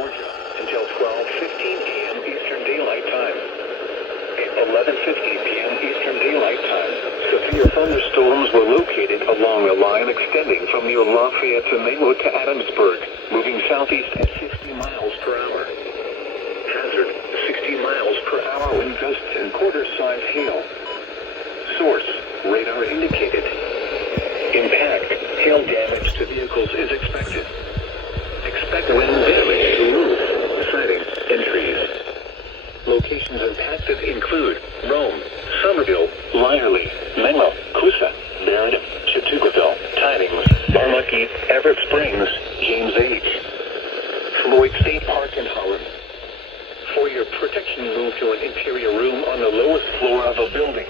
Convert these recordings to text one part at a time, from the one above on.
Georgia until 12:15 p.m. Eastern Daylight Time. At 11:50 p.m. Eastern Daylight Time, severe thunderstorms were located along a line extending from near Lafayette to Maywood to Adamsburg, moving southeast at 50 miles per hour. Hazard, 60 miles per hour wind gusts and quarter-size hail. Source, radar indicated. Impact, hail damage to vehicles is expected. Expect wind damage to roof, siding, and trees. Locations impacted include Rome, Somerville, Lyerly, Menlo, Coosa, Baird, Chattooverville, Tidings, Barmucky, Everett Springs, James H. Floyd State Park in Holland. For your protection, move to an interior room on the lowest floor of a building.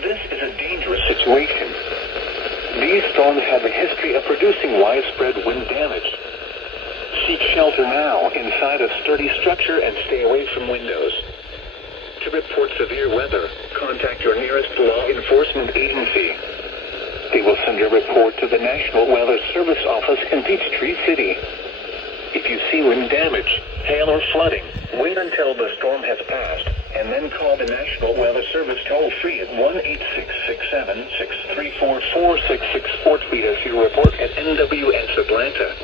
This is a dangerous situation. These storms have a history of producing widespread wind damage. Seek shelter now inside a sturdy structure and stay away from windows. To report severe weather, contact your nearest law enforcement agency. They will send a report to the National Weather Service office in Peachtree City. If you see wind damage, hail or flooding, wait until the storm has passed, and then call the National Weather Service toll-free at 1-866-7-634-4664. Or tweet us your report at NWS Atlanta.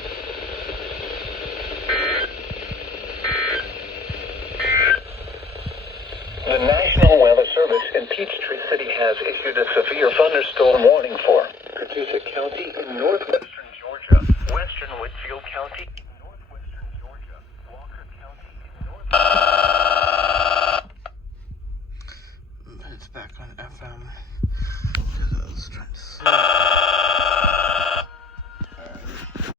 The National Weather Service in Peachtree City has issued a severe thunderstorm warning for Catoosa County in northwestern Georgia, western Whitfield County,